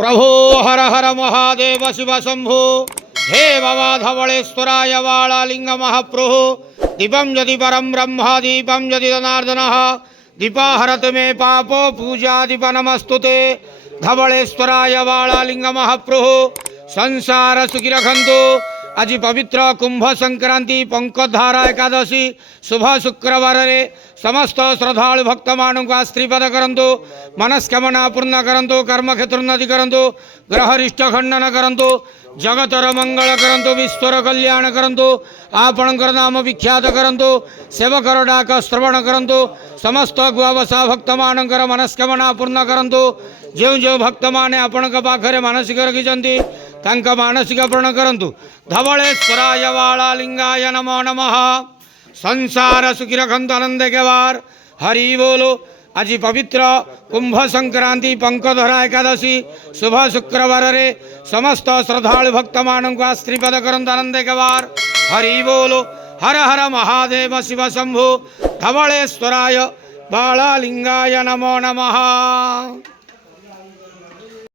प्रभो हर हर महादेव शिव शंभो हे बाबा धवलेश्वराय वालालिंग महाप्रभु दीपम यदि परम ब्रह्म दीपम यदि जनार्दन दीपाहरत मे पापो पूजा दीप नमस्तुते धवलेश्वराय वालालिंग महाप्रभु संसार सुखी रखंतु। आज पवित्र कुंभ संक्रांति पंकधारा एकादशी शुभ शुक्रवार रे समस्त श्रद्धालु भक्त मानक आशीर्वाद करंतु, मनस्कामना पूर्ण करंतु, कर्म क्षेत्र उन्नति करंतु, ग्रहरिष्ट खंडन करंतु, जगतर मंगल करंतु, विश्वर कल्याण करंतु, आपणकर नाम विख्यात करंतु, सेवकर डाक श्रवण करंतु, समस्त गुआवसा भक्त मानकर मनस्कामना पूर्ण करंतु। जो जो भक्त माने आपणक पाखरे मानसिक रखिछंती तांक मानसिक पूर्ण करंतु। धवलेश्वराय वालालिंगाय नमो नमः। संसार सुखी रखंतु आनंद के बार हरि बोलो। आज पवित्र कुंभ संक्रांति पंकधरा एकादशी शुभ शुक्रवार रे समस्त श्रद्धालु भक्त मानक आशीर्वाद करंतु आनंद के बार हरि बोलो। हर हर महादेव शिव शंभो धवलेश्वराय वालालिंगाय नमो नमः।